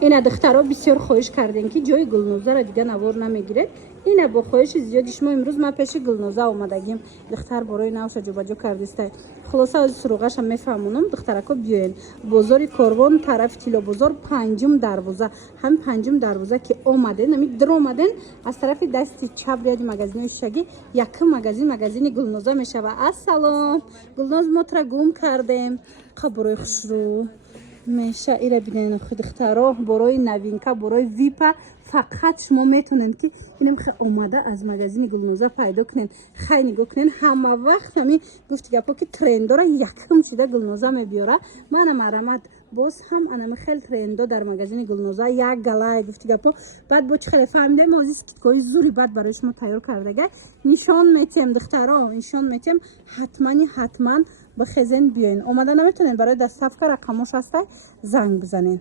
اینا دخترها بسیار خواهش کردین که جای گلنوزه را دیگه نوار نمیگیرید. اینا با خواهش زیادی شما امروز ما پیش گلنوزه اومدگیم. دختر برای نوش جوبجو کردسته. خلاصه از سروغش هم میفهمونم دخترکو بیاین. بازار کاروان طرف تیلا بازار پنجم دروازه. هم پنجم دروازه که اومدن نمی در اومدن از طرف دست چپ ریادی مغازین شگی یک مغازین گلنوزه میشه. و السلام گلنوز متر گم کردیم. برای خوشرو میشه ایره بینین خود دخترها برای نوینکا برای ویپا فقط شما میتونین که اینم خیلی اومده از مغازین گلنوزه پیدا کنین. خیلی نگاه کنین همه وقت همی گفتی گپا که ترند را یکم شده گلنوزه میبیاره. من مرمت باز هم انا خیلی ترندا در مغازین گلنوزه یک گله گفتی گپا بعد با چه خیلی فهمیده موزیس کوی زوری بعد برای شما تیار کرده نشان میتیم دخترها نشان میتیم حتما بخزین بیاین. اومده نمیتونین برای دستفکر رقمش هسته زنگ بزنین.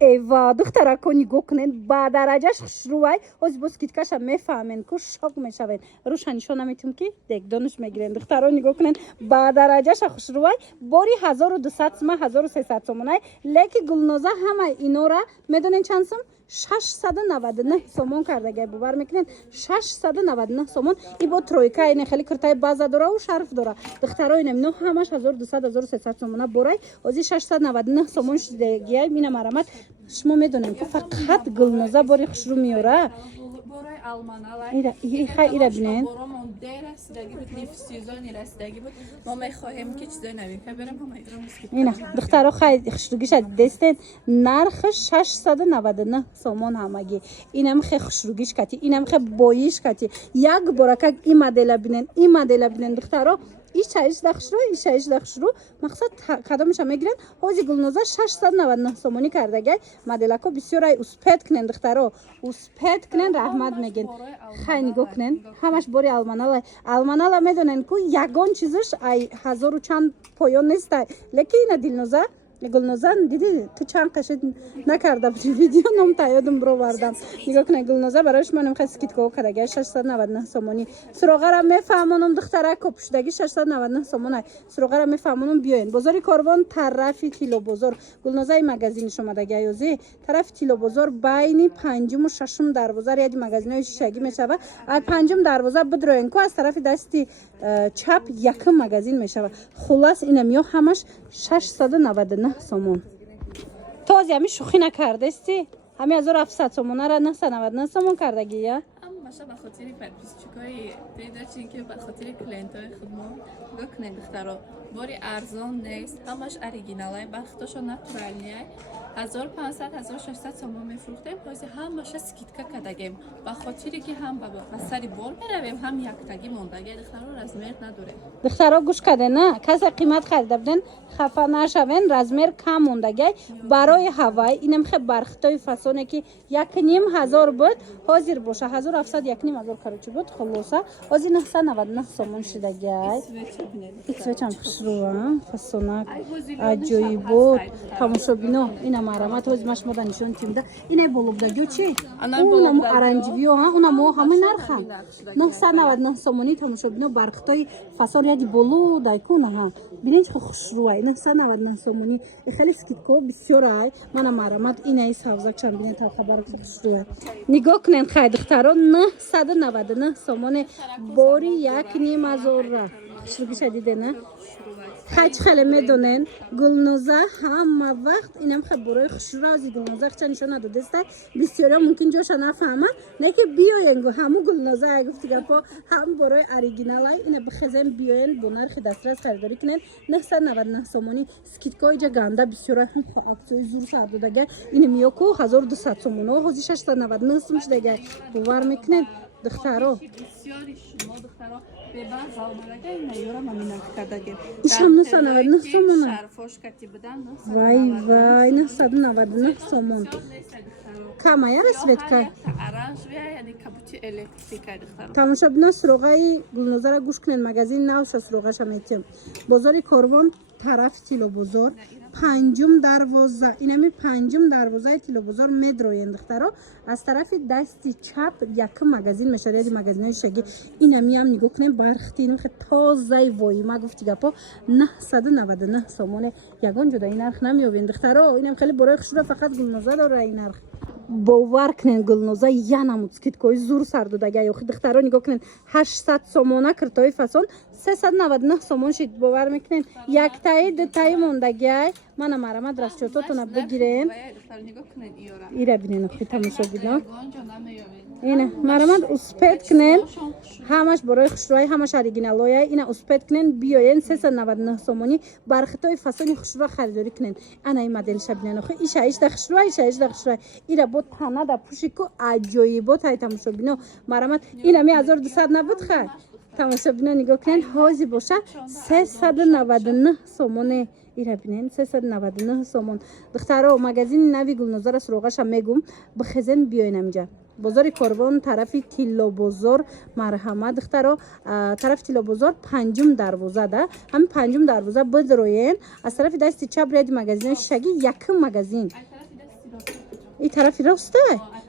ایوا دخترها کو نگاه کنین با درجهش خوشروای از بس کیتکش میفهمین که شوق میشوین روشن نشون نمیتیم که دیگ دانش میگیرین. دخترها نگاه کنین با درجهش خوشروای باری 1200 سوم 1300 سومونه لکی گلنوزه همه اینا را میدونین چند سوم 699 سومون کرده باور میکنین 699 سومون. ای با ترویکا این خیلی کرتای بازه داره و شرف داره. دخترای نمیدونم همش 1200 1300 سومونه برای از 699 سومون شده گیای مینا مرمت شما میدونین که فقط گلنوزه باری خوش رو میاره. برای آلمانا ایره بینین برامون دیر رسیدگی بود لیف سیزونی رسیدگی بود ما میخواهیم که چیزای نوین که برم همه اینا دخترها خیلی خوشروگیش دستین نرخ 699 سومون همگی. اینم خیلی خوشروگیش کتی اینم خیلی باییش کتی یک بارکه این مدل بینن دخترها ایش دخشرو مقصد قدمش هم میگیرن حوزی گلنوزه 699 سومونی کرده مدلکو بسیار اسپید کنن دخترها اسپید کنن رحمت میگن. خیلی نگاه کنن همش باری آلمانالا میدونن که یگان چیزش ای هزار و چند پایان نیست لیکن این دلنوزه گلنوزه دیدی تو چند قشت نکرده بودی ویدیو نام تاییدم برو بردم نگاه کنه گلنوزه برایش منم خیلی سکیت کو کرده 699 سومونی. سروغه را میفهمونم دختره کپشدگی 699 سومونه. سروغه را میفهمونم بیاین بازار کاروان طرف تیلو بازار گلنوزه مغازین شما دگه یوزی طرف تیلو بازار بین پنجم و ششم دروازه یادی مغازینای شیشگی میشوه. از پنجم دروازه بدروین کو از طرف دستی چپ یکم مغازین میشوه. خلاص اینم همش 699 سومون. تازه همی شوخی نکرده استی همی 1700 سومونه را 999 سومون کردگی یا ماشا به خاطر پرپیسچیکای پیدا چین که به خاطر کلینتای خودمون گکنه دخترها باری ارزان نیست همش اوریجیناله وقتاشو ناتورالیه 1500 1600 سومون میفروختیم پس همش اسکیتکا کردگیم به خاطری که هم به سری بال میرویم هم یک تگی موندگی دخترها رزمیر نداره. دخترها گوش کده نه کسی قیمت خریده بدن خفه نشوین رزمیر کم موندگی برای هوای اینم خیلی برختای فسونه که 1500 بود حاضر باشه 1700 1500 کارچی بود خلاصه از 999 سومون شده گای ایکس چند خوشرو فسونه عجیب بود تماشا بینو اینا مرامت از مش مدن نشون تیمده اینا بولوبداگو چی اونم اورنجیو ها اونم همین نرخ 999 سومونی تماشا بینو برختای فسون یادی بولو دایکونه ها ببینید چه خوشروه 999 سومونی خیلی سکیتکو بسیار من مرامت اینا سبزا چند بینید تا خبر خوشروه نگاه کنین خیلی دخترها 999 سومون باری یک نیم هزار را خوشروگی شدیده نه خیلی میدونن گلنوزه همه وقت اینم خیلی برای خوشرو از گلنوزه چه نشون نداده است بسیارا ممکن جاش نفهمه نه که بیاین همو گلنوزه گفتی گپا هم برای اوریجینال اینه بخزن بیاین با نرخ دسترس خریداری کنن 999 سومونی سکیتکای جا گنده بسیارا هم اکسای زور سر داده اینه میوکو 1200 سومون و 699 سوم شده باور میکنن دخترها بسیاری شما دخترها به بعض آمدگه نیورا ممنون کردگیم ایشان 999 سومونه شرفاش کتی بدن وای 999 سومون کما یا رسویت که ارانج بیا یعنی کبوتی الکتریکای دخترها تماشا بنا سروغای گلنوزه را گوش کنین مغازین نو سروغش هم ایتیم بازار کاروان طرف تیلو بازار پنجم دروازه اینمی پنجم دروازه تیلو بازار مدروین دخترا از طرف دستی چپ یک مگزین مشاریدی مگزینای شگی اینمی هم نگاه کنیم برختین تازه وای ما گفتی گپا 999 سومون یگان جدا این نرخ نمیابین دخترا اینم خیلی برای خشوره فقط گلنوزه داره این نرخ باور کنین گلنوزه یا نمود скидкой زور سر دادگه یخ دخترا نگاه کنین 800 سومونه کرتای فاсон 399 سومون شید باور میکنین یک تایی دو تایی موندگی من مرامت راسچوتاتون بگیرین ایره بینین خیلی تماشا بینین اینه مرامت اسپیت کنین همش برای خشروی همش اوریجینالویه اینه اسپیت کنین بیاین 399 سومونی برختای فاson خشرو خریداری کنین انا این مدل شبینن خو ایش ده خشروی ایره بود تنه ده پوشیکو عجایبه تای تماشا بینین مرامت اینه می 1200 نبود خیر تماشا بینین نگاه کنین حاضی باشه 399 سومونه ایره بینین 399 سومون دخترها مگزین نوی گلنوزار سروغش هم میگم بخزن بیاین اینجا بازار کاروان طرف تیلا بازار مرحمه دخترها طرف تیلا بازار پنجم دروازه ده هم پنجم دروازه بدروین از طرف دست چپ رید مگزین شگی یک مگزین این طرفی راسته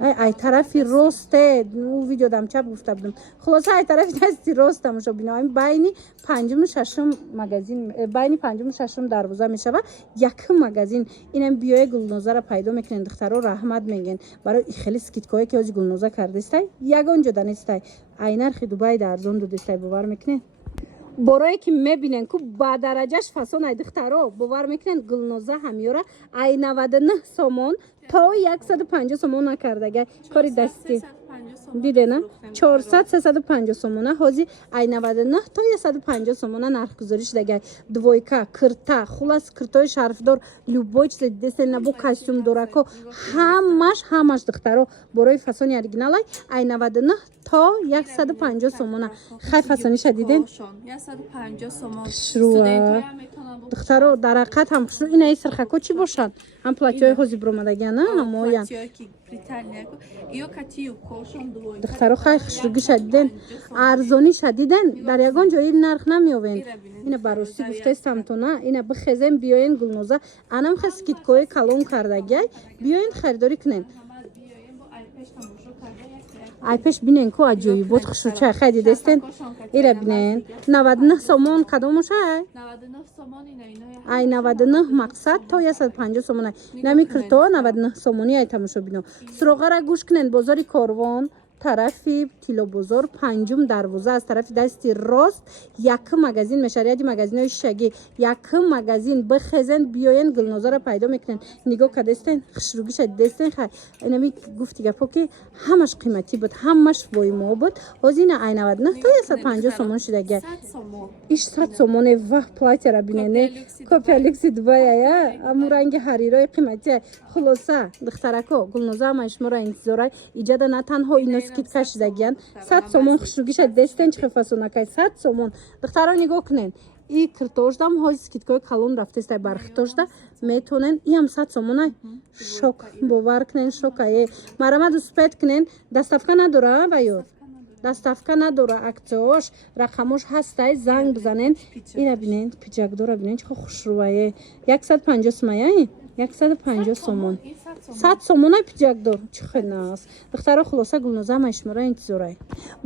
ای طرفی راسته او ویدیو دم چپ گفته بودم خلاصه ای طرفی دستی راست مشو بینایم بینی پنجم و ششم مگزین بینی پنجم و ششم دروازه میشه و یک مگزین اینم بیای گلنوزه را پیدا میکنین دخترا رحمت میگن برای خیلی سکیتکایی که از گلنوزه کرده است یگان جدا نیست ای نرخ دبی در ارزان دو دسته باور میکنین برای که میبینن که با درجهش فاson ای دخترا باور میکنن گلنوزه همیورا ای 99 سومون تا 150 سومون نکردگه کاری دستی دیده نه 400 350 سومونه حاضی ای 99 تا 150 سومونه نرخ گذاری شده دویکا کرتا خلاص کرتای شرفدار любой چیز دست نبو کاستوم دورکو همش دخترا برای فاson اوریجینال ای 99 تا 150 سومونه خیلی فاسونی شدیدین 150 سومون شروع دخترا در حقیقت هم خشرو این ای سرخکو چی باشن هم پلاتیای حوزی برامدگی نه هماین دخترا خیلی خشروگی شدیدن ارزانی شدیدن در یگان جایی نرخ نمیابین اینه براستی گفته استم تو نه اینه بخزن بیاین گلنوزه انم خیلی سکیتکوی کلون کردگی بیاین خریداری کنین ای پیش بینین که عجیبی بود خشوچه خیلی دستن ایره بینین 99 سومون کدومش های؟ 99 سومون اینه ای 99 مقصد تا 150 سومونه نمی کرتو 99 سومونی ای تماشا بینو سروغه را گوش کنین بازاری کاروان طرفی تیلا بازار پنجم دروازه از طرف دستی راست یک مگزین مشاریدی مگزینای شگی یک مگزین بخزن بیاین گلنوزه را پیدا میکنن نگاه کردستن خشروگی شد دستن خیلی اینمی گفتی گفت که همش قیمتی بود همش وایمو بود حاضین ای 99 تا 150 سومون شده گه ایش 100 سومونه و پلایت را بیننه کپیا لوکسی دبای امو رنگ حریرای قیمتی خلاصه دخترکو گلنوزه ما اشمورا انتظاره ایجاد نه تنها اینو سکیت کشیدگیان 100 سومون خشروگیش دستن چه فاسونکای 100 سومون دخترا نگاه کنین ای کرتوجدام های سکیتکای کلون رفته است برختوجدا میتونن یم 100 سومونه شوک باور کنین شوکای مرامت اسپیت کنین دستافکا نداره وایو دستافکا نداره اکتوش رقمش هسته زنگ بزنین اینا ببینین پیچک داره ببینین چه خوشروایه 150 سومایه 150 سومون 100 سومونای پیچک دار چه ناس دخترا خلاصه گلنوزه مشموره انتظاره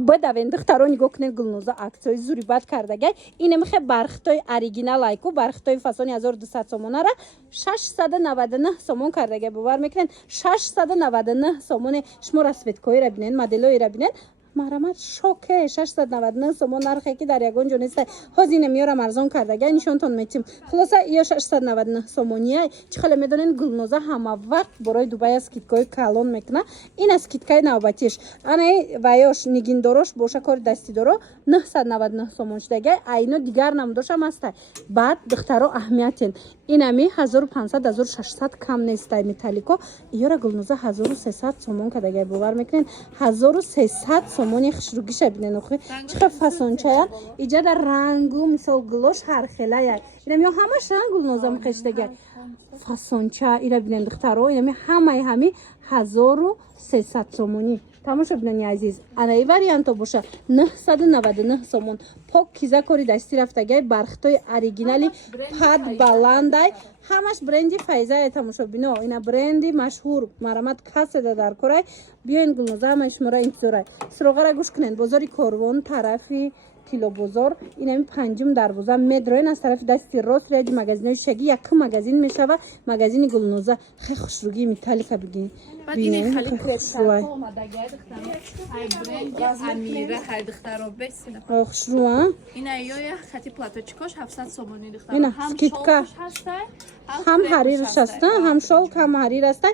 بدوین دخترا نگاه کنین گلنوزه اکتای زوری بد کردگه اینه میخه برختای اوریجینال لایکو برختای فاson 1200 سومونه را 699 سومون کردگه باور میکنین 699 سومون شما رسمت کوی را ببینین مدلای را ببینین مرامت شوکه 699 سومون نرخی که در یگان جونسته هزینه میارم ارزان کردگه نشونتون میتیم خلاصه یا 699 سومونیه چخاله میدونین گلنوزه همه وقت برای دبی اسکیتکای کلون میکنه این اسکیتکای نوبتیش انه وایاش نگین داروش باشه کار دستی دارو 999 سومون شدگه اینا دیگر نموداش هم هسته بعد دخترا اهمیتین اینمی 1500 1600 کم نیست متالیکو یورا گلنوزه 1300 سومون کردگه باور میکنین 1300 سومونی خشروگی شبینه نخوی چه فاسون چایا ایجاد رنگو مثل گلوش هر خلای اینم یا همش رنگ گلنوزه مخشتگه фасонча ира бинен духтаро инами ҳами 1300 сомонӣ. тамошо бинани азиз, анаи варианто боша 999 сомон. покиза кори дастӣ рафтагай, бархтои оригинали пад баландай, ҳамаш бренди файзае. тамошо бино, ина бренди машҳур марамат каседа дар корай. биёин Гулноза ҳамаи шуморо интизорай. суроғара гӯш кунед. бозори Корвон тарафи тилобозор инами 5 дарвоза медроен аз тарафи дасти рост ряди магазинои шаги якум магазин мешава. магазини Гулноза хе хушругии металлика бигин. хушруа ина скидка ҳам ҳарирш аста, ҳам шолк, ҳам ҳарир аста.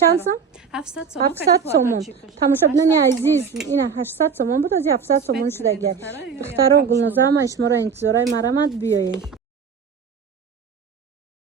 чанд сом? 700 сомон. тамошобинони азиз, ина 800 сомон буд, аз 700 сомон шудагия. духтаро Гулноза ҳамаи шуморо интизорай марамат биёед.